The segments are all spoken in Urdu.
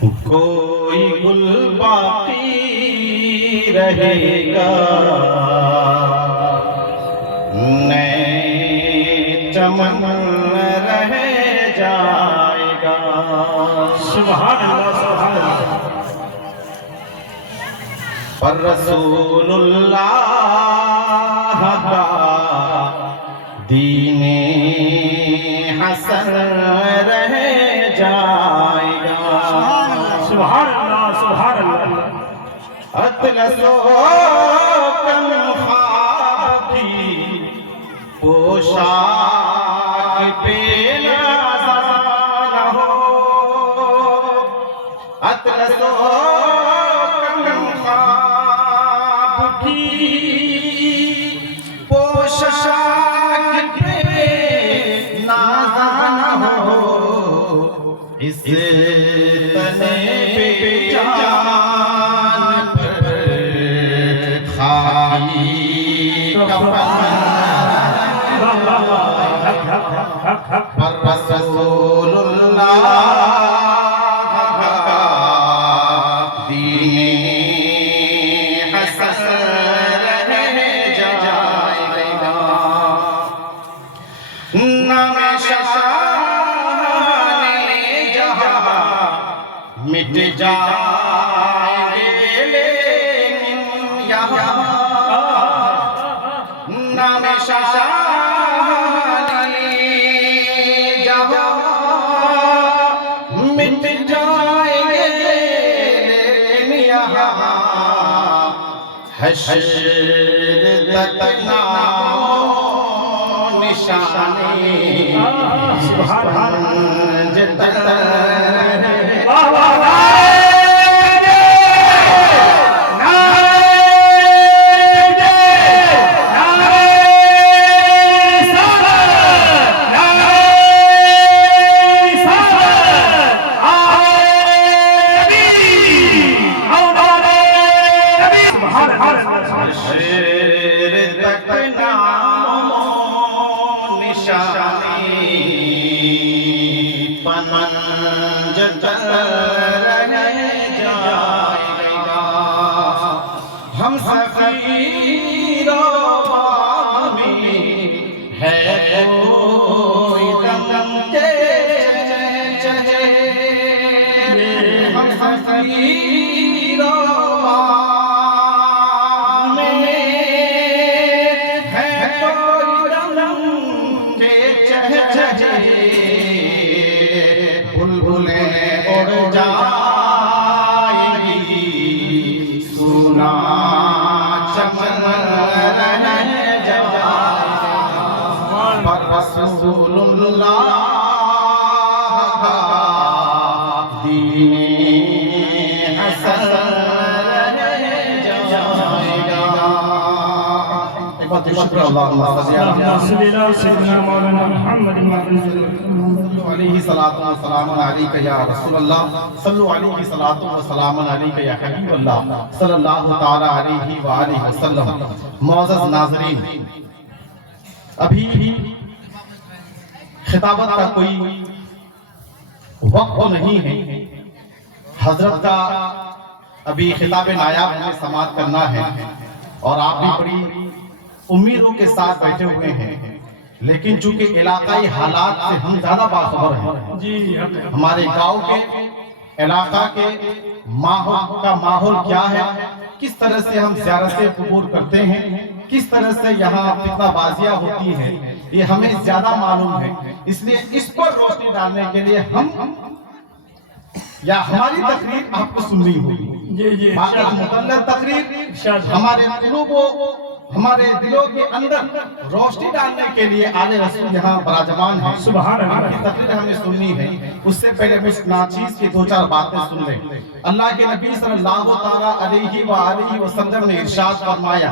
کوئی گل باقی رہے گا، نئے چمن رہ جائے گا۔ سبحان اللہ سبحان اللہ۔ پر رسول اللہ کا دین حسن رہ جائے گا۔ سبحان اللہ سبحان اللہ۔ اطلس و کم خاکی پوشاک پہ نظر نہ ہو، اطلس و کم خاکی پوشاک پہ نظر نہ ہو، اس تنے پہ جان پر خاکی پر رسول اللہ کا دین حسن رہ جائے گا۔ نام شاہان جہاں مٹ جائیں گے لیکن یہاں، نام شاہان جہاں مٹ جائیں گے لیکن یہاں، حشر تک نام و نشانی پنج تک پنج تک رہ جائے گا۔ ہم سفیر و باغ میں ہے کوئی دم کے چہے، ہم سفیر و باغ میں ہے کوئی دم کے چہے، بلبلیں اڑ جائیں گی، سونا چمن رہ جائے گا۔ پر رسول اللہ کا دین حسن رہ جائے گا۔ ایک بات شکر اللہ سیدنا مولانا محمد علیہ الصلوۃ والسلام علیک یا رسول اللہ، صلو علیہ الصلوۃ والسلام علیک یا حبیب اللہ صلی اللہ تعالی علیہ وآلہ وسلم۔ معزز ناظرین، ابھی خطابت کا کوئی وقت نہیں ہے، حضرت کا ابھی خطاب نایاب ہمیں سماعت کرنا ہے، اور آپ بھی بڑی امیدوں کے ساتھ بیٹھے ہوئے ہیں، لیکن چونکہ علاقائی حالات سے ہم زیادہ باخبر ہیں، ہمارے گاؤں کے علاقہ کے ماحول کیا ہے، کس طرح سے ہم زیارت قبور کرتے ہیں، کس طرح سے یہاں فتنہ بازیاں ہوتی ہیں، یہ ہمیں زیادہ معلوم ہے۔ اس لیے اس پر روشنی ڈالنے کے لیے ہم یا ہماری تقریر آپ کو سننی ہوگی، باقی مطلق تقریر ہمارے قلوب و ہمارے دلوں کے اندر روشنی ڈالنے کے لیے آل رسول یہاں براجمان ہیں۔ سبحان اللہ۔ کی تقریر ہمیں سننی ہے، اس سے پہلے میں ناچیز کی دو چار باتیں سن لیں۔ اللہ کے نبی صلی اللہ تعالیٰ علیہ وآلہ وسلم نے ارشاد فرمایا،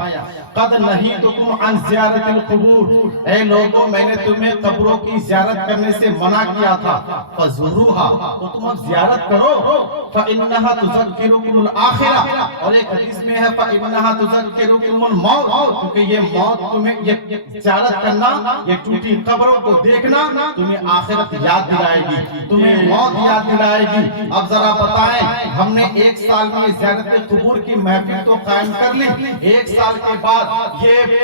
قد نہیتکم عن زیارت القبور، اے لوگوں میں نے تمہیں قبروں کی زیارت کرنے سے منع کیا تھا، فزوروها، تو تم اب زیارت کرو، فإنها تذکرکم الآخرہ، اور ایک حدیث میں ہے فإنها تذکرکم الموت، کیونکہ یہ موت تمہیں یہ زیارت کرنا، یہ ٹوٹی قبروں کو دیکھنا تمہیں آخرت یاد دلائے گی، تمہیں موت یاد دلائے گی۔ اب ذرا بتائیں، ہم نے 1 سال میں زیارت قبور کی محفل تو قائم کر لی، 1 سال کے بعد یہ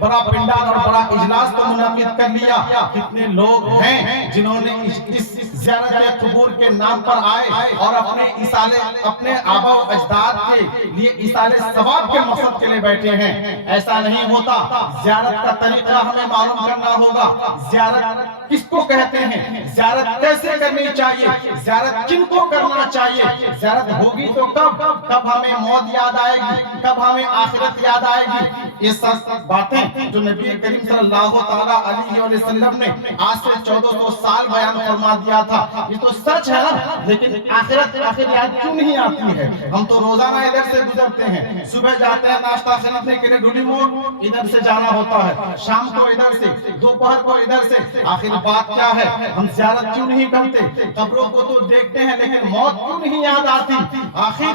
بڑا پنڈال اور بڑا اجلاس کو منعقد کر لیا، کتنے لوگ ہیں جنہوں نے اس زیارت قبور کے نام پر آئے اور اپنے آبا و اجداد کے لیے ایصال ثواب کے مقصد کے لیے بیٹھے ہیں۔ ایسا نہیں ہوتا، زیارت کا طریقہ ہمیں معلوم کرنا ہوگا، زیارت کس کو کہتے ہیں، زیارت کیسے کرنی چاہیے، زیارت کن کو کرنا چاہیے، زیارت ہوگی تو کب ہمیں موت یاد آئے گی، کب ہمیں آخرت یاد آئے گی۔ یہ سب باتیں جو نبی کریم صلی اللہ تعالیٰ علیہ وسلم نے آج سے 1400 سال بیان فرما دیا تھا، یہ تو سچ ہے نا، لیکن آخرت یاد کیوں نہیں آتی ہے؟ ہم تو روزانہ ادھر سے گزرتے ہیں، صبح جاتے ہیں ناشتہ خریدنے کے لیے ڈوڈی موڑ، ادھر سے جانا ہوتا ہے، شام کو ادھر سے، دوپہر کو ادھر سے، آخر بات کیا ہے؟ ہم زیارت کیوں نہیں کرتے؟ قبروں کو تو دیکھتے ہیں لیکن موت کیوں نہیں یاد آتی؟ آخر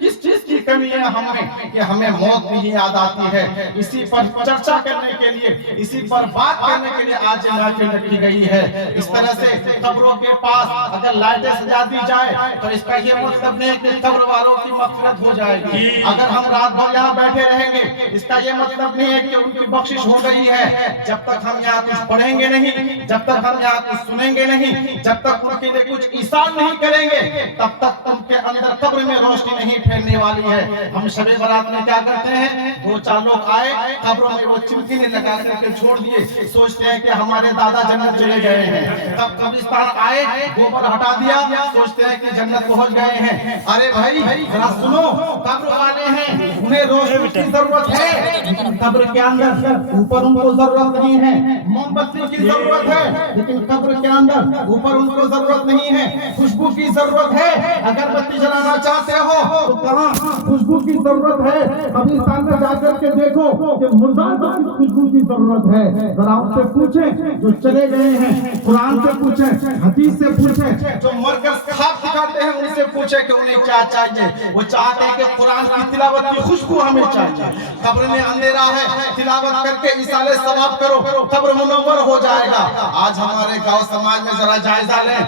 کس چیز کی کمی ہے ہم میں کہ ہمیں موت نہیں یاد آتی ہے؟ اسی پر چرچا کرنے کے لیے، اسی پر بات کرنے کے لیے آج محفل رکھی گئی ہے۔ اس طرح سے قبروں کے پاس اگر لائٹیں سجا دی جائے تو اس کا یہ مطلب نہیں کہ قبر والوں کی مغفرت ہو جائے گی۔ اگر ہم رات بھر یہاں بیٹھے رہیں گے اس کا یہ مطلب نہیں ہے کہ ان کی بخشش ہو گئی ہے۔ جب تک ہم یہاں کچھ پڑھیں گے نہیں، جب تک ہم یہاں کچھ سنیں گے نہیں، جب تک ان کے لیے کچھ ایصال نہیں کریں گے، تب تک ان کے اندر قبر میں روشنی نہیں پھیلنے والی ہے۔ ہم شب برات میں کیا کرتے ہیں؟ 2-4 لوگ آئے، قبروں میں وہ چمکینے لگا کر کے چھوڑ دیے، سوچتے ہیں کہ ہمارے دادا جنت چلے گئے ہیں۔ تب قبرستان آئے، گوبر ہٹا دیا، سوچتے ہیں کہ جنت پہنچ گئے ہیں۔ ارے بھائی ذرا سنو، قبر والے ہیں، انہیں روشنی کی ضرورت ہے، لیکن قبر کے اندر اوپر ان کو ضرورت نہیں ہے۔ موم بتی کی ضرورت ہے لیکن قبر کے اندر اوپر ان کو ضرورت نہیں ہے۔ خوشبو کی ضرورت ہے، اگر بتی جلانا چاہتے ہو تو کہاں خوشبو کی ضرورت ہے؟ قبرستان میں جا کر کے دیکھو کہ مردار کو کس خوشبو کی ضرورت ہے؟ ذرا ان سے پوچھیں جو چلے گئے ہیں، قرآن سے پوچھیں، حدیث سے پوچھیں، جو مر کر خواب دکھاتے ہیں ان سے پوچھیں کہ انہیں کیا چاہیے۔ وہ چاہتے ہیں کہ قرآن کی تلاوت کی خوشبو ہمیں چاہیے۔ قبر میں اندھیرا ہے، تلاوت کر کے ایصال ثواب کرو، قبر منور ہو جائے گا۔ آج ہمارے گاؤں سماج میں ذرا جائزہ لیں،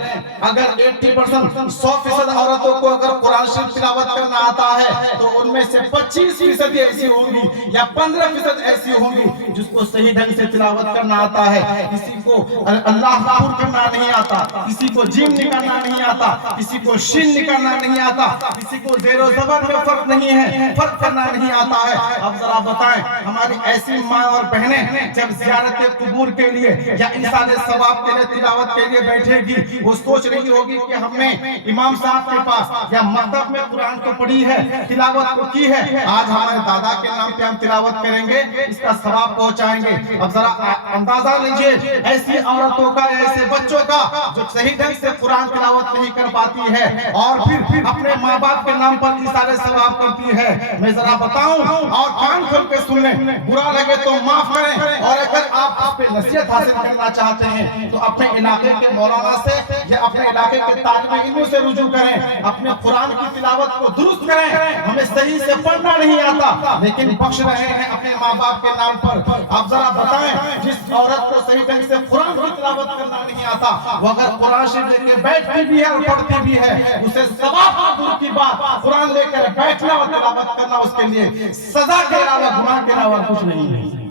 اگر 80% 100% عورتوں کو اگر قرآن شریف تلاوت کرنا آتا ہے تو ان میں سے 25% ایسی ہوں گی یا 15% ایسی ہوں گی جس کو صحیح ڈھنگ سے تلاوت کرنا آتا ہے۔ کسی کو اللہ غفور کرنا نہیں آتا، کسی کو جیم نکالنا نہیں آتا، کسی کو شین نکالنا نہیں آتا، کسی کو زیر و زبر میں فرق نہیں ہے، فرق کرنا نہیں آتا ہے۔ اب ذرا بتائیں، ہماری ایسی ماں اور بہنیں جب زیارت قبور کے لیے یا ایصال ثواب کے لیے تلاوت کے لیے بیٹھے گی، وہ سوچ رہی ہوگی کہ ہم نے امام صاحب کے پاس یا مکتب میں قرآن کو پڑھی ہے، تلاوت کو کی ہے، آج ہمارے دادا کے نام پہ ہم تلاوت کریں گے، اس کا ثواب پہنچائیں گے۔ اب ذرا اندازہ لیجئے ایسی عورتوں کا، ایسے بچوں کا جو صحیح ڈھنگ سے قرآن تلاوت نہیں کر پاتی ہے اور پھر اپنے ماں باپ کے نام پر ایصال ثواب کرتی ہے۔ میں ذرا بتاؤں اور کان کھول کے سن لیں، برا لگے تو معاف کریں، اور اگر آپ اس پہ نصیحت حاصل کرنا چاہتے ہیں تو اپنے علاقے کے مولانا سے یا اپنے علاقے کے طالب علموں سے رجوع کریں، اپنے قرآن کی تلاوت کو درست کریں۔ ہمیں صحیح سے پڑھنا نہیں آتا لیکن بخش رہے ہیں اپنے ماں باپ کے نام پر۔ اب ذرا بتائیں، جس عورت کو صحیح ڈھنگ سے قرآن کی تلاوت کرنا نہیں آتا، وہ اگر قرآن شریف لے کے بیٹھتی بھی ہے اور پڑھتی بھی ہے، اسے ثواب اور دور کی بات، قرآن لے کر بیٹھنا اور تلاوت کرنا اس کے لیے سزا کے علاوہ، گناہ کے علاوہ کچھ نہیں ہے۔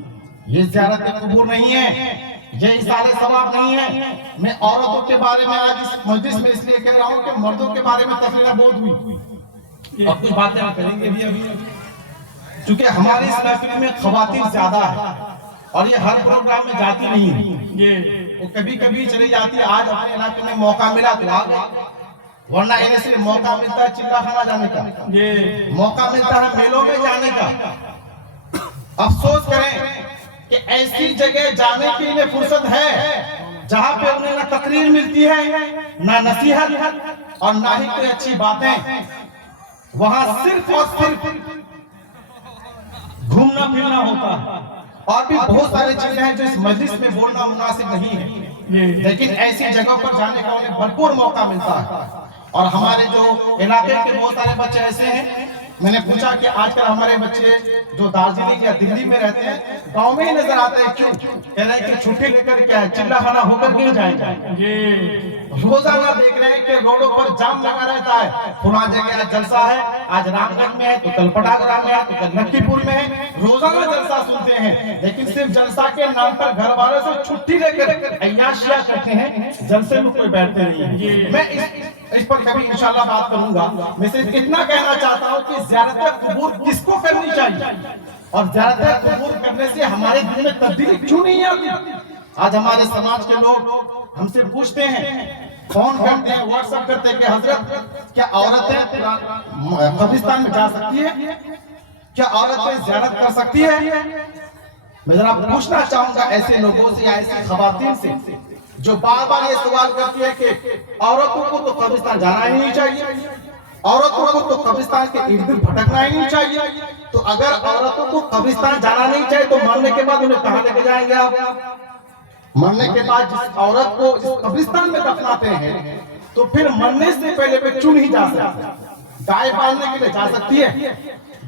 یہ زیارت قبور نہیں ہے، یہ ایصال ثواب نہیں ہے۔ میں عورتوں کے بارے میں آج اس مجلس میں اس لیے کہہ رہا ہوں کہ مردوں کے بارے میں تقریریں بہت ہوئی اور کچھ باتیں ہم کریں گے بھی ابھی، چونکہ ہماری اس محفل میں خواتین زیادہ ہے اور یہ ہر پروگرام میں جاتی نہیں ہے، وہ کبھی کبھی چلی جاتی ہے۔ آج اپنے علاقے میں موقع ملا تو آ گئے، ورنہ انہیں صرف موقع ملتا ہے چلا خانہ جانے کا، موقع ملتا ہے میلوں میں جانے کا۔ افسوس کریں کہ ایسی جگہ جانے کی انہیں فرصت ہے جہاں پہ انہیں نہ تقریر ملتی ہے، نہ نصیحت اور نہ ہی کوئی اچھی باتیں۔ وہاں صرف اور صرف گھومنا پھرنا ہوتا ہے، اور بھی بہت ساری چیزیں ہیں جو اس مجلس میں بولنا مناسب نہیں ہے، لیکن ایسی جگہوں پر جانے کا انہیں بھرپور موقع ملتا ہے۔ اور ہمارے جو علاقے کے بہت سارے بچے ایسے ہیں میں نے پوچھا کہ آج کل ہمارے بچے جو دارجلنگ یا دلی میں رہتے ہیں گاؤں میں ہی نظر آتے ہیں، کیوں؟ کہہ رہے ہیں کہ چھٹی لے کر کیا ہے چلا خانہ ہو کر کیوں جائیں گے؟ روزانہ دیکھ رہے ہیں کہ روڈوں پر جام لگا رہتا ہے، فلاں جگہ جلسہ ہے، آج رام گڑھ میں ہے تو کل پٹاگرا میں ہے تو کل لکھی پور میں ہے، روزانہ جلسہ سنتے ہیں، لیکن صرف جلسہ کے نام پر گھر والوں سے چھٹی لے کر عیاشیاں کرتے ہیں، جلسے میں کوئی بیٹھتے نہیں ہیں۔ میں اس پر کبھی انشاءاللہ بات کروں گا۔ میں صرف اتنا کہنا چاہتا ہوں کہ زیارت قبور کس کو کرنی چاہیے اور زیارت قبور کرنے سے ہمارے دل میں تبدیلی کیوں نہیں آتی؟ آج ہمارے سماج کے لوگ ہم سے پوچھتے ہیں، فون کرتے ہیں، واٹس ایپ کرتے ہیں کہ حضرت کیا عورتیں قبرستان میں جا سکتی ہے؟ کیا عورتیں زیارت کر سکتی ہے؟ میں ذرا پوچھنا چاہوں گا ایسے لوگوں سے یا ایسی خواتین سے جو بار بار یہ سوال کرتی ہے کہ عورتوں کو تو قبرستان جانا ہی نہیں چاہیے، عورتوں کو تو قبرستان کے ارد گرد بھٹکنا ہی نہیں چاہیے۔ تو اگر عورتوں کو قبرستان جانا نہیں چاہیے تو مرنے کے بعد انہیں کہاں لے کے جائیں گے آپ؟ مرنے کے بعد جس عورت کو جس قبرستان میں دفناتے ہیں تو پھر مرنے سے پہلے وہ کیوں نہیں جا سکتی؟ گائے پالنے کے لیے جا سکتی ہے،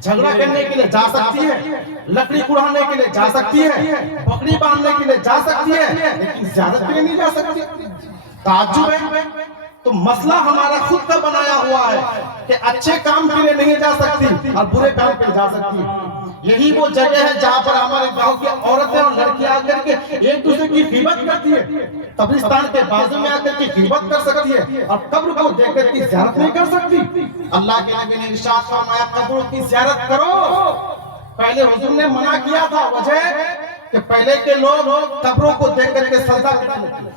جھگڑا کرنے کے لیے جا سکتی ہے، لکڑی کڑھانے کے لیے جا سکتی ہے، بکری باندھنے کے لیے جا سکتی ہے، لیکن زیارت کے لیے نہیں جا سکتی۔ تعجب ہے، تو مسئلہ ہمارا خود کا بنایا ہوا ہے کہ اچھے کام کے لیے نہیں جا سکتی اور برے کام کے لیے جا سکتی۔ یہی وہ جگہ ہے جہاں پر ہمارے گاؤں کی عورتیں اور لڑکیاں آ کر کے ایک دوسرے کی غیبت کرتی ہے، قبرستان کے بازو میں آ کر کے غیبت کر سکتی ہے اور قبر کو دیکھ کر کی زیارت نہیں کر سکتی۔ اللہ کے نبی نے ارشاد فرمایا قبروں کی زیارت کرو۔ پہلے حضور نے منع کیا تھا، وجہ کہ پہلے کے لوگ قبروں کو دیکھ کر کے سجدہ کرتے تھے،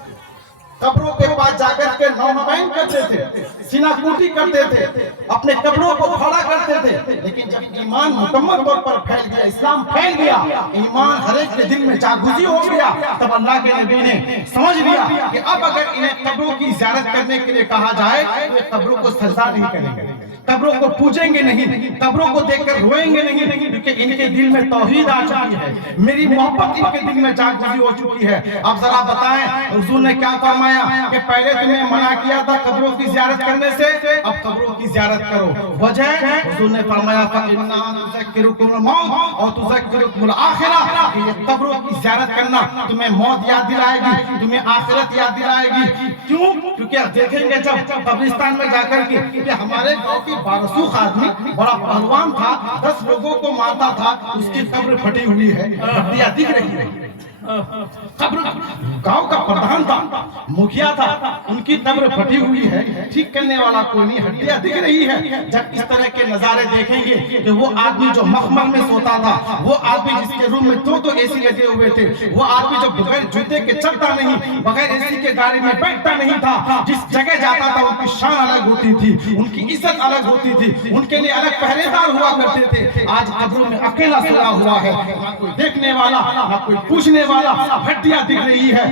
قبروں کے پاس جا کر کے نوحمین کرتے تھے، سینہ کوٹی کرتے تھے، اپنے قبروں کو کھڑا کرتے تھے۔ لیکن جب ایمان مکمل طور پر پھیل گیا، اسلام پھیل گیا، ایمان ہر ایک کے دل میں جاگزی ہو گیا، تب اللہ کے نبی نے سمجھ لیا کہ اب اگر انہیں قبروں کی زیارت کرنے کے لیے کہا جائے تو یہ قبروں کو سجدہ نہیں کریں گے، قبروں کو پوجیں گے نہیں، قبروں کو دیکھ کر روئیں گے نہیں، کیونکہ ان کے دل میں توحید آ چکی ہے، میری محبت ان کے دل میں جاگزی ہو چکی ہے۔ اب ذرا بتائیں حضور نے کیا فرمایا کہ پہلے تمہیں منع کیا تھا قبروں کی زیارت کرنے سے، اب قبروں کی زیارت کرو۔ وجہ حضور نے فرمایا فَإِنَّهَا تُذَكِّرُكُمُ الْمَوْتَ اور تُذَكِّرُكُمُ الْآخِرَةَ، کہ یہ قبروں کی زیارت کرنا تمہیں موت یاد دلائے گی، تمہیں آخرت یاد دلائے گی۔ کیوں؟ کیونکہ دیکھیں گے جب قبرستان میں جا کر کے کہ ہمارے گاؤں کی بارسوخ آدمی بڑا پہلوان تھا، 10 لوگوں کو مارتا تھا، اس کی قبر پھٹی ہوئی ہے، ہڈیاں دکھ رہی ہے۔ قبر گاؤں کا پردھان تھا، مکھیا تھا، ان کی قبر پھٹی ہوئی ہے، ٹھیک کرنے والا کوئی نہیں، ہڈیاں دکھ رہی ہے۔ جب اس طرح کے نظارے دیکھیں گے کہ وہ آدمی جو مخمل میں سوتا تھا، وہ آدمی جس کے روم میں دو اے سی لگے ہوئے تھے، وہ آدمی جو بغیر جوتے کے چلتا نہیں، بغیر اے سی کے گاڑی میں بیٹھتا نہیں تھا، جس جگہ جاتا تھا ان کی شان الگ ہوتی تھی، ان کی عزت الگ ہوتی تھی، ان کے لیے الگ پہرے دار ہوا کرتے تھے۔ آج قبروں میں اکیلا سویا ہوا ہے، نہ کوئی دیکھنے والا، نہ کوئی پوچھنے والا، ہڈیاں دکھ رہی ہے،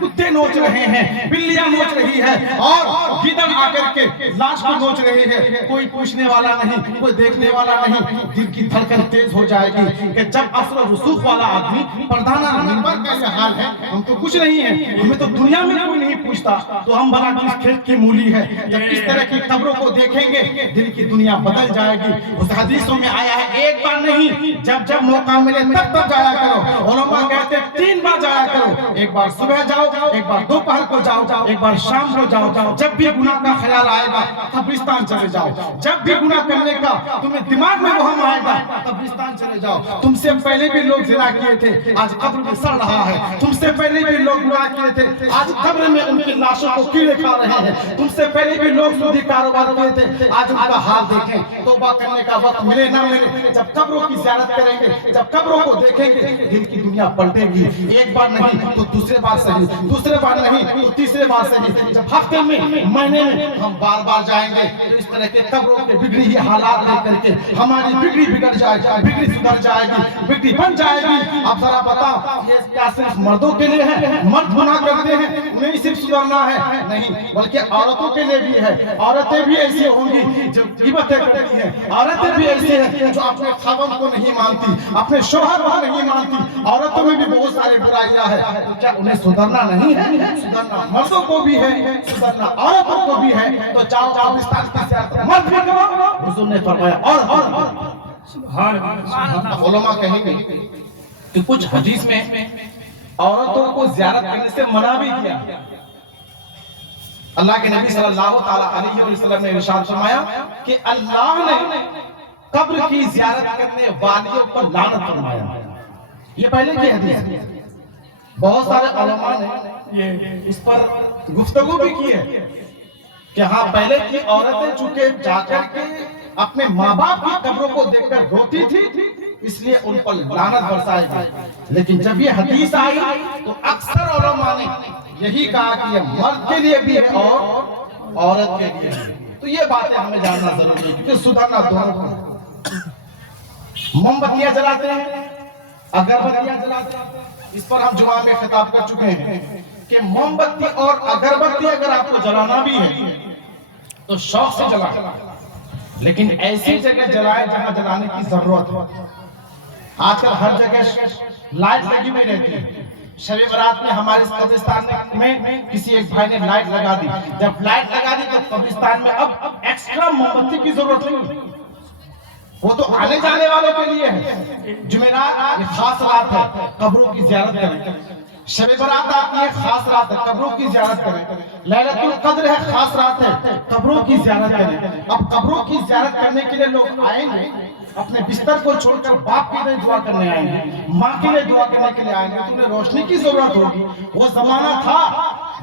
کتے نوچ رہے ہیں، بلیاں نوچ رہی ہے اور گدڑ آ کر کے لاش کو نوچ رہی ہے، کوئی پوچھنے والا نہیں، کوئی دیکھنے والا نہیں۔ دل کی دھڑکن تیز ہو جائے گی کہ جب اثر و رسوخ والا آدمی پردھانا ممبر کا یہ حال ہے، ہم تو کچھ نہیں ہے، ہمیں تو دنیا میں کوئی نہیں پوچھتا تو ہم بھلا کس کھیت کی مولی ہے۔ جب اس طرح کی قبروں کو دیکھیں گے دل کی دنیا بدل جائے گی۔ اس حدیثوں میں آیا ہے ایک بار نہیں، جب جب موقع ملے تب تب جایا کرو۔ علماء کہتے ہیں 3 بار جایا کرو، ایک بار صبح جاؤ، ایک بار دوپہر کو جاؤ، ایک بار شام کو جاؤ۔ جب بھی گناہ کا خیال آئے گا قبرستان چلے جاؤ، جب بھی گناہ کرنے کا تمہیں دماغ میں وہم آئے گا قبرستان چلے جاؤ۔ تم سے پہلے بھی لوگ زنا کیے تھے، آج قبر میں سڑ رہا ہے۔ تم سے پہلے بھی لوگ گناہ کیے تھے، آج قبر میں ان کی لاشوں کو کیڑے کھا رہے ہیں۔ تم سے پہلے بھی لوگ سودی کاروبار کیے تھے، آج ان کا حال دیکھیں۔ توبہ کرنے کا وقت ملے نہ ملے، جب قبروں کی زیارت کریں گے، جب قبروں کو دیکھیں گے، دل کی دنیا پلٹے گی۔ ایک بار نہیں تو دوسرے بار صحیح، دوسرے بار نہیں تو تیسرے بار صحیح، جب ہفتے میں مہینے میں ہم بار بار جائیں گے، اس طرح کے قبروں کے بگڑی ہوئی حالات لے کر کے ہماری بگڑی بگڑ جائے گی، بگڑی سدھر جائے گی، بگڑی بن جائے گی۔ اب ذرا بتاؤ یہ کیا صرف مردوں کے لیے ہے؟ مرد گناہ کرتے ہیں انہیں صرف سدھرنا ہے؟ نہیں، بلکہ عورتوں کے لیے بھی ہے۔ عورتیں بھی ایسی ہوں گی جو غیبتیں کرتی ہیں، عورتیں بھی ایسی ہیں جو اپنے خاوند کو نہیں مانتی، اپنے شوہر کو نہیں مانتی، عورتوں میں بھی بہت سارے برائیاں ہیں، تو کیا انہیں سدھرنا نہیں ہے؟ سدھرنا مردوں کو بھی ہے، سدھرنا عورتوں کو بھی ہے، تو جاؤ قبرستان کی زیارت مرد بھی کرو۔ حضور نے فرمایا اور سبحان اللہ علماء کہیں گے کہ کچھ حدیث میں عورتوں کو زیارت کرنے سے منع بھی کیا۔ اللہ کے نبی صلی اللہ تعالی علیہ وسلم نے ارشاد فرمایا کہ اللہ نے قبر کی زیارت کرنے والیوں پر لعنت فرمایا۔ یہ پہلے کی حدیث ہے، بہت سارے علماء نے اس پر گفتگو بھی کی ہے کہ ہاں پہلے کی عورتیں چونکہ جا کر کے اپنے ماں باپ کی قبروں کو دیکھ کر روتی تھی، اس لیے ان پر لعنت برسائی گئی، لیکن جب یہ حدیث آئی تو اکثر علماء نے یہی کہا کہ یہ مرد کے لیے بھی ہے اور عورت کے لیے بھی ہے۔ تو یہ باتیں ہمیں جاننا ضروری ہے کیونکہ سدھرنا دونوں کو۔ موم بتیاں جلاتے ہیں، اگربتیاں جلاتے ہیں، اس پر ہم جمعہ میں خطاب کر چکے ہیں کہ موم بتی اور اگربتی اگر آپ کو جلانا بھی ہے تو شوق سے جلائیں، لیکن ایسی جگہ جلائیں جہاں جلانے کی ضرورت ہے۔ آج کل ہر جگہ لائٹ لگی ہوئی رہتی ہے۔ شب برات میں ہمارے قبرستان میں کسی ایک بھائی نے لائٹ لگا دی، جب لائٹ لگا دی تو قبرستان میں اب ایکسٹرا موم بتی کی ضرورت نہیں، وہ تو آنے جانے والوں کے لیے ہے۔ جمعرات یہ خاص رات ہے، قبروں کی زیارت کریں۔ شب برات آتی ہے، خاص رات ہے، قبروں کی زیارت کریں۔ لیلۃ القدر ہے، خاص رات ہے، قبروں کی زیارت کریں۔ اب قبروں کی زیارت کرنے کے لیے لوگ آئیں گے، اپنے بستر کو چھوڑ کر باپ کے لیے دعا کرنے آئیں گے، ماں کے لیے دعا کرنے کے لیے آئیں گے، تو انہیں روشنی کی ضرورت ہوگی۔ وہ زمانہ تھا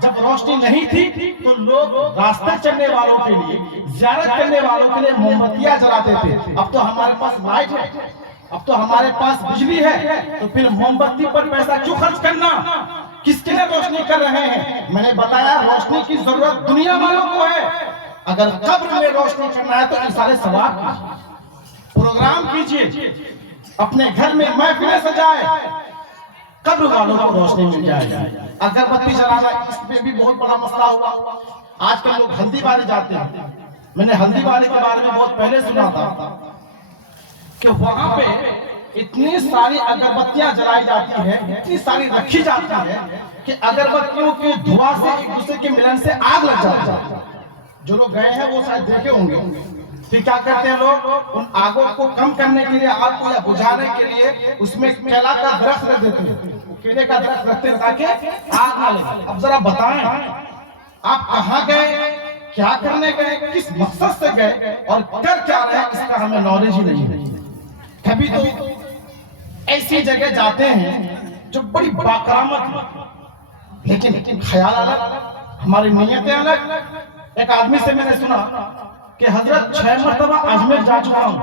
جب روشنی نہیں تھی تو لوگ راستے چلنے والوں کے لیے، زیارت کرنے والوں کے لیے موم بتیاں جلاتے تھے۔ اب تو ہمارے پاس لائٹ ہے، اب تو ہمارے پاس بجلی ہے، تو پھر موم بتی پر پیسہ کیوں خرچ کرنا؟ کس کے لیے روشنی کر رہے ہیں؟ میں نے بتایا روشنی کی ضرورت دنیا والوں کو ہے۔ اگر قبر میں روشنی کرنا ہے تو اشارے ثواب کیجیے، پروگرام کیجیے، اپنے گھر میں محفلیں سجائے، قبر والوں کو روشنی مل جائے۔ اگربتی جلانا اس میں بھی بہت بڑا مسئلہ ہوا۔ آج کل لوگ ہلدی باری جاتے ہیں، میں نے ہلدی باری کے بارے میں بہت پہلے سنا تھا کہ وہاں پہ اتنی ساری اگربتیاں جلائی جاتی ہیں، اتنی ساری رکھی جاتی ہیں کہ اگربتیوں کے دھواں سے ایک دوسرے کے ملن سے آگ لگ جاتی ہے۔ جو لوگ گئے ہیں وہ شاید دیکھے ہوں گے۔ پھر کیا کرتے ہیں لوگ؟ ان آگوں کو کم کرنے کے لیے، آگ کو یا بجھانے کے لیے اس میں کیلا کا درخت رکھ دیتے ہیں، کیلے کا درخت رکھتے ہیں تاکہ آگ نہ لگے۔ اب ذرا بتائیں آپ کہاں گئے، کیا کرنے گئے، کس مقصد سے گئے اور کر کیا رہے، اس کا ہمیں نالج ہی نہیں ہے۔ کبھی تو ایسی جگہ جاتے ہیں جو بڑی باکرامت ہے، لیکن خیال الگ، ہماری نیتیں الگ۔ ایک آدمی سے میں نے سنا کہ حضرت 6 مرتبہ اجمیر جا چکا ہوں،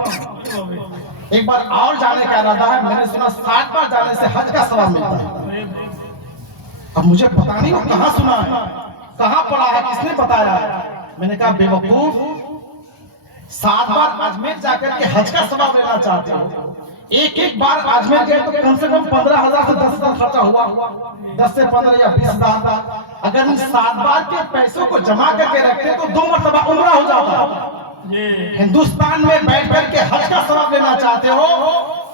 ایک بار اور جانے کا ارادہ ہے۔ میں نے سنا 60 بار جانے سے حج کا ثواب ملتا ہے۔ اب مجھے پتا نہیں وہ کہاں سنا ہے، کہاں پڑھا ہے، کس نے بتایا ہے۔ میں نے کہا بے وقوف، 7 بار اجمیر جا کر کے حج کا ثواب لینا چاہتے ہو، ایک بار اجمیر گئے تو کم سے کم 15,000 سے 10,000 خرچہ ہوا، 10 سے 15 یا 20,000۔ اگر ہم 7 بار کے پیسوں کو جمع کر کے رکھتے تو 2 مرتبہ عمرہ ہو جاتا۔ ہندوستان میں بیٹھ کر کے حج کا ثواب لینا چاہتے ہو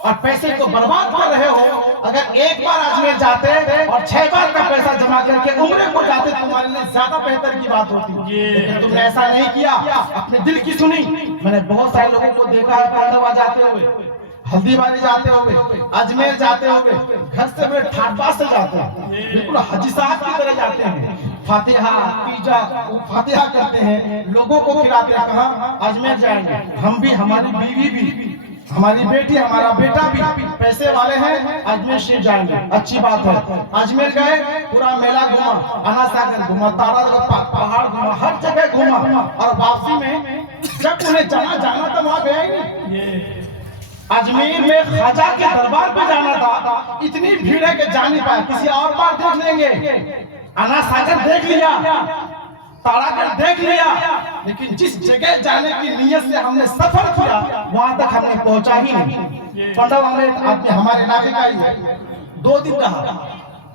اور پیسے کو برباد کر رہے ہو۔ اگر ایک بار اجمیر جاتے اور 6 بار کا پیسہ جمع کر کے عمرے کو جاتے تو تمہارے لیے زیادہ بہتر کی بات ہوتی، لیکن تم نے ایسا نہیں کیا، اپنے دل کی سنی۔ میں نے بہت سارے لوگوں کو دیکھا ہے پانڈوا جاتے ہوئے، ہلدی باری جاتے ہوئے، اجمیر جاتے ہوئے، گھر سے بڑے ٹھاٹ باز سے جاتے ہیں، بالکل حاجی صاحب کی طرح جاتے ہیں، فاتحہ پیجا فاتحہ کرتے ہیں، لوگوں کو کھلاتے ہیں۔ کہاں؟ اجمیر جائیں گے ہم بھی، ہماری بیوی بھی، ہماری بیٹی، ہمارا بیٹا بھی پیسے والے ہیں، اجمیر شریف جائیں گے، اچھی بات ہے۔ اجمیر گئے، پورا میلہ گھوما، انا ساگر گھوما، تارا پہاڑ گھوما، ہر جگہ گھوما، اور واپسی میں جب انہیں جہاں جانا تھا وہاں گئے نہیں۔ اجمیر میں خواجہ کے دربار پہ جانا تھا، اتنی بھیڑ ہے کہ جا نہیں پایا، کسی اور بار دیکھ لیں گے۔ انا ساگر دیکھ لیا، تارا گڑھ دیکھ لیا، لیکن جس جگہ جانے کی نیت سے ہم نے سفر کیا وہاں تک ہم نے پہنچا ہی نہیں۔ پنڈوا میں ایک آدمی ہمارے علاقے کا ہی ہے، 2 دن رہا،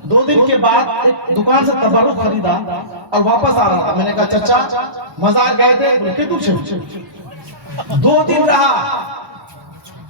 2 دن کے بعد ایک دکان سے تبرک خریدا اور واپس آ رہا تھا۔ میں نے کہا چچا مزار گئے تھے؟ بولے کہ تو 2 دن رہا،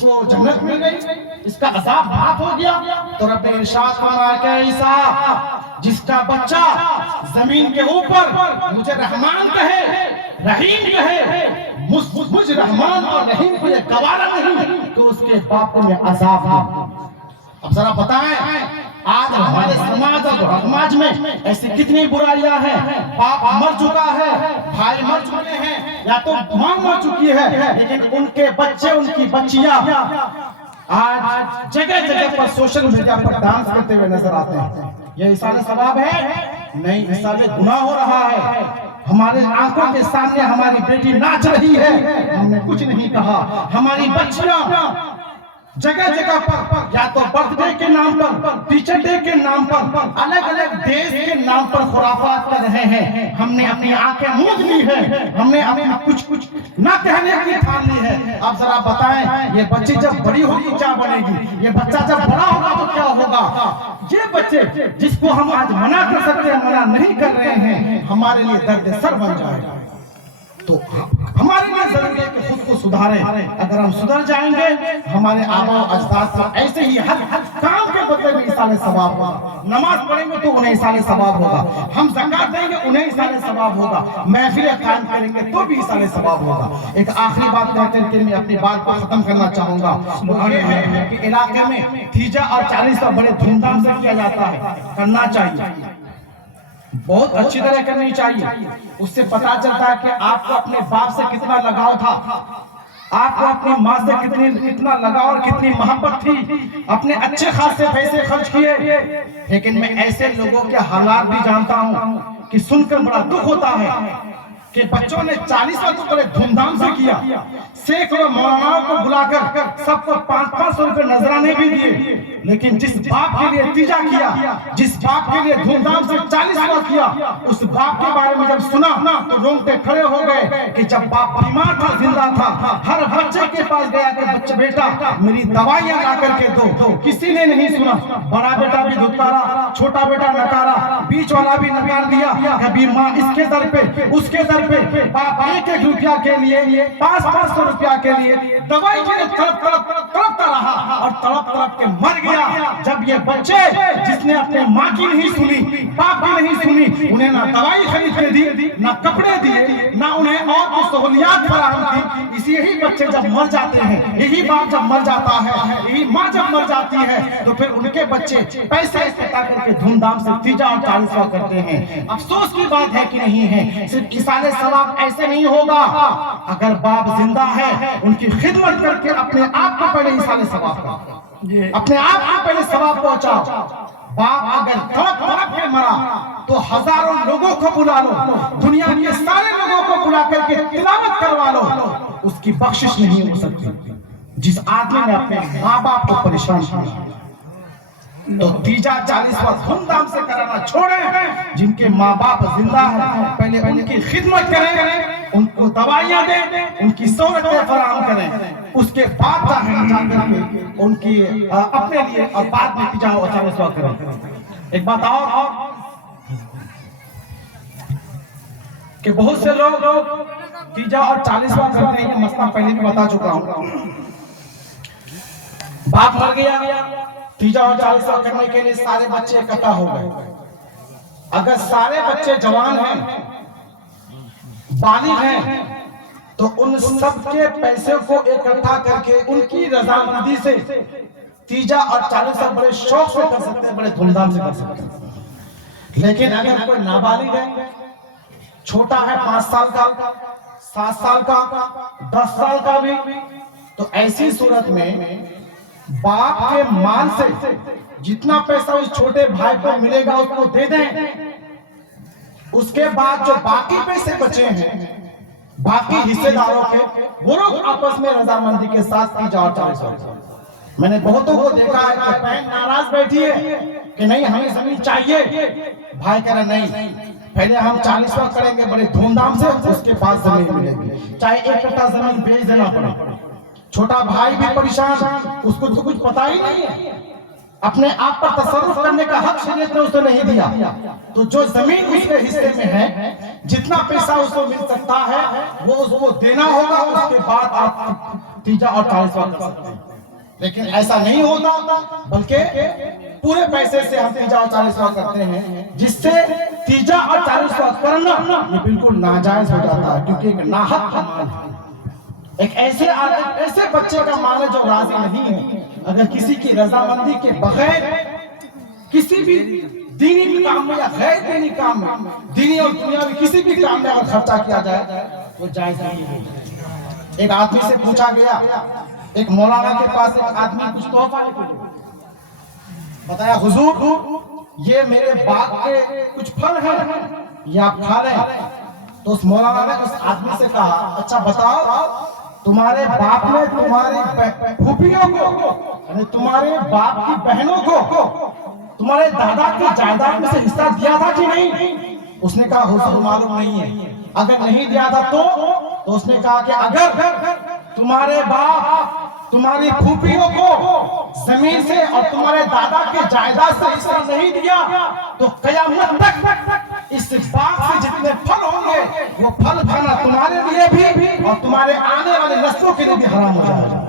کو جنت مل گئی، اس کا عذاب معاف ہو گیا؟ تو رب نے ارشاد فرمایا کہ عیسیٰ جس کا بچہ زمین کے اوپر مجھے رحمان کہے، رحیم کہے، مجھ رحمان اور رحیم کو یہ گوارا نہیں تو اس کے باپ کو میں عذاب دوں۔ اب ذرا بتائیں آج ہمارے سماج اور سماج میں ایسی کتنی برائیاں ہیں، باپ مر چکا ہے، بھائی مر چکے ہیں، یا تو ماں مر چکی ہے، لیکن ان کے بچے، ان کی بچیاں آج جگہ جگہ پر سوشل میڈیا پر ڈانس کرتے ہوئے نظر آتے ہیں۔ یہ ایصال ثواب ہے؟ نہیں، ایصال گناہ ہو رہا ہے۔ ہمارے آنکھوں کے سامنے ہماری بیٹی ناچ رہی ہے، ہم نے کچھ نہیں کہا۔ ہماری بچیاں جگہ جگہ پر یا تو برتھ ڈے کے نام پر، ٹیچر ڈے کے نام پر، الگ الگ دیش کے نام پر خرافات کر رہے ہیں۔ ہم نے اپنی آنکھیں موند لی ہیں، ہم نے کچھ نہ کہنے کی ٹھان لی ہے۔ اب ذرا بتائیں یہ بچی جب بڑی ہوگی کیا بنے گی؟ یہ بچہ جب بڑا ہوگا تو کیا ہوگا؟ یہ بچے جس کو ہم آج منع کر سکتے ہیں، منع نہیں کر رہے ہیں، ہمارے لیے درد سر بن جائے گا۔ تو ہمارے لیے ضروری ہے کہ خود کو سدھاریں۔ اگر ہم سدھر جائیں گے، ہمارے آباء و اجداد کو ایسے ہی ہر کام کے بدلے میں ایصال ثواب ہوگا۔ نماز پڑھیں گے تو انہیں ایصال ثواب ہوگا، ہم زکات دیں گے انہیں ایصال ثواب ہوگا، محفلیں قائم کریں گے تو بھی ایصال ثواب ہوگا۔ ایک آخری بات کہتے ہیں کہ میں اپنی بات کو ختم کرنا چاہوں گا، وہ یہ ہے کہ علاقے میں تیجا اور 40 کا بڑے دھوم دھام سے کیا جاتا ہے، کرنا چاہیے، بہت اچھی طرح کرنی چاہیے۔ اس سے پتا چلتا ہے کہ آپ کو اپنے باپ سے کتنا لگاؤ تھا، آپ کو اپنی ماں سے کتنا لگاؤ اور کتنی محبت تھی، اپنے اچھے خاصے پیسے خرچ کیے۔ لیکن میں ایسے لوگوں کے حالات بھی جانتا ہوں کہ سن کر بڑا دکھ ہوتا ہے کہ بچوں نے 40 وقت بڑے دھوم دھام سے کیا، سینکڑوں مولاناؤں کو بلا کر سب کو 500 روپے نذرانے بھی دیے، لیکن جس باپ کے لیے تیجا کیا، جس باپ کے لیے دھوم دھام سے 40 وقت کیا، اس باپ کے بارے میں جب سنا تو رونگٹے کھڑے ہو گئے کہ جب باپ بیمار تھا، زندہ تھا، ہر بچے کے پاس گیا کہ بچے بیٹا میری دوائیاں لا کر کے دو، کسی نے نہیں سنا۔ بڑا بیٹا بھی دھتکارا، چھوٹا بیٹا نکارا، بیچ والا بھی نکار دیا، کبھی ماں اس کے در پہ اس کے در پہ، باپ 1 روپیہ کے لیے 500 روپیہ کے لیے دوائی کے لیے تڑپتا رہا اور تڑپ کے مر گیا۔ جب یہ بچے جس نے اپنے ماں کی نہیں سنی، باپ کی نہیں سنی، انہیں نہ دوائی خرید کے دی، نہ کپڑے دیے، نہ انہیں اور کوئی سہولیات فراہم کی، یہی بچے جب مر جاتے ہیں، یہی باپ جب مر جاتا ہے، یہی ماں جب مر جاتی ہے، تو پھر ان کے بچے پیسے اکٹھا کر کے دھوم دھام سے تیجا اور 40 کرتے ہیں۔ افسوس کی بات ہے کہ نہیں ہے، صرف ایصال ثواب ایسے نہیں ہوگا۔ اگر باپ زندہ ہے ان کی خدمت کر کے اپنے آپ کو پہلے ایصال ثواب کا، اپنے آپ کو پہلے ثواب پہنچاؤ۔ باپ اگر تڑپ کے مرا تو ہزاروں لوگوں کو بلا لو، دنیا کے سارے لوگوں کو بلا کر کے تلاوت کروا لو، اس کی بخشش نہیں ہو سکتی جس آدمی نے اپنے ماں باپ کو پریشان کیا۔ تو تیجا 40واں دھوم دھام سے کرانا چھوڑیں۔ جن کے ماں باپ زندہ ہیں پہلے ان کی خدمت کریں، ان کو دوائیاں دیں، ان کی سہولتیں فراہم کریں، اس کے بعد جا کر کے ان کی اپنے لیے اور بعد میں تیجا اور 40واں کریں۔ ایک بات اور کہ بہت سے لوگ تیجا اور 40واں کرتے ہیں، یہ مسئلہ پہلے بھی بتا چکا ہوں۔ باپ مر گیا، تیجا اور 40واں کرنے کے لیے سارے بچے اکٹھا ہو گئے۔ اگر سارے بچے جوان ہیں، بالغ ہیں، تو ان سب کے پیسے کو اکٹھا کر کے ان کی رضامندی سے تیجا اور 40واں بڑے شوق سے کر سکتے ہیں، بڑے دھوم دھام سے کر سکتے ہیں۔ لیکن اگر کوئی نابالغ ہے، چھوٹا ہے، 5 سال کا، 7 سال کا، 10 سال کا بھی، تو ایسی صورت میں باپ کے مال سے جتنا پیسہ اس چھوٹے بھائی کو ملے گا اس کو دے دیں۔ اس کے بعد جو باقی پیسے بچے ہیں باقی حصے داروں کے، وہ لوگ آپس میں رضامندی کے ساتھ تیجا اور 40واں۔ میں نے بہتوں کو دیکھا ہے کہ بہن ناراض بیٹھی ہے کہ نہیں ہمیں زمین چاہیے، بھائی کہہ رہا نہیں پہلے ہم 40واں کریں گے بڑے دھوم دھام سے، اس کے بعد زمین ملے گی، چاہے 1 کٹھا زمین بیچ دینا پڑے۔ چھوٹا بھائی بھی پریشان، اس کو تو کچھ پتا ہی نہیں ہے، اپنے آپ پر تصرف کرنے کا حق شریعت نے اسے نہیں دیا۔ تو جو زمین اس کے حصے میں ہے، جتنا پیسہ اس کو مل سکتا ہے وہ اس کو دینا ہوگا، اس کے بعد آپ تیجا اور 40واں کر سکتے ہیں، لیکن ایسا نہیں ہوتا، بلکہ پورے پیسے سے ہم تیجا اور 40واں کرتے ہیں، جس سے تیجا اور 40واں کرنا یہ بالکل ناجائز ہو جاتا ہے، کیونکہ ایک ناحق کا مال ہے، ایک ایسے بچے کا مال ہے جو راضی نہیں ہے۔ اگر کسی کی رضامندی کے بغیر کسی بھی دینی کام میں یا غیر دینی کام میں، دینی اور دنیاوی کسی بھی کام میں اگر خرچہ کیا جائے وہ جائز نہیں ہے۔ ایک آدمی سے پوچھا گیا، ایک مولانا کے پاس ایک آدمی کچھ تحفہ لے کے گیا، بتایا حضور یہ میرے باغ کے کچھ پھل ہیں، یہ آپ کھا لیں۔ تو اس مولانا نے اس آدمی سے کہا، اچھا بتاؤ تمہارے باپ نے تمہاری پھوپھیوں کو، یعنی تمہارے باپ کی بہنوں کو تمہارے دادا کی جائیداد میں سے حصہ دیا تھا کہ نہیں؟ اس نے کہا حضور معلوم نہیں ہے۔ اگر نہیں دیا تھا تو اس نے کہا کہ اگر تمہارے باپ تمہاری پھوپھیوں کو زمین سے اور تمہارے دادا کے جائیداد سے حصہ نہیں دیا تو قیامت تک اس باغ سے جتنے پھل ہوں گے وہ پھل کھانا تمہارے لیے بھی اور تمہارے آنے والے نسلوں کے لیے بھی حرام ہو جائے گا۔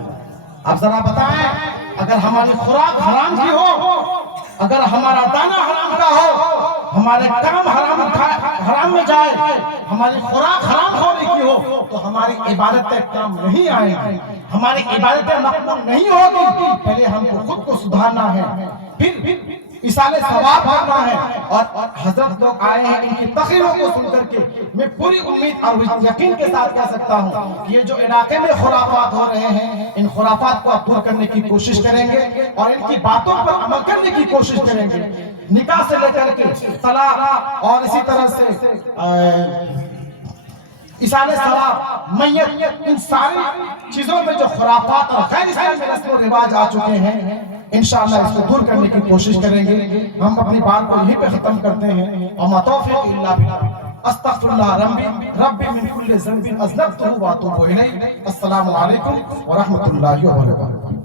اب ذرا بتائیں، اگر ہماری خوراک حرام کی ہو، اگر ہمارا دانا حرام کا ہو، ہمارے کام حرام میں جائے، ہماری خوراک حرام ہونے کی ہو، تو ہماری عبادتیں کام نہیں آئے گی، ہماری عبادتیں مقبول نہیں ہوگی۔ پہلے ہم کو خود کو سدھارنا ہے، پھر ایصال ثواب کرنا ہے۔ اور حضرت لوگ آئے ہیں، ان کی تقریروں کو سن کر کے میں پوری امید اور یقین کے ساتھ کہہ سکتا ہوں کہ یہ جو علاقے میں خرافات ہو رہے ہیں، ان خرافات کو آپ دور کرنے کی کوشش کریں گے اور ان کی باتوں پر عمل کرنے کی کوشش کریں گے۔ نکاح سے لے کر کے طلاق اور اسی طرح سے ایصال ثواب، میت، ان ساری چیزوں میں جو خرافات اور غیر اسلامی رسم و رواج آ چکے ہیں، انشاءاللہ اس کو دور کرنے کی کوشش کریں گے۔ ہم اپنی بات کو یہیں پہ ختم کرتے ہیں۔ وما توفیق الا باللہ، استغفر اللہ ربی من کل ذنب اذنبتہ واتوب الیہ۔ السلام علیکم ورحمۃ اللہ وبرکاتہ۔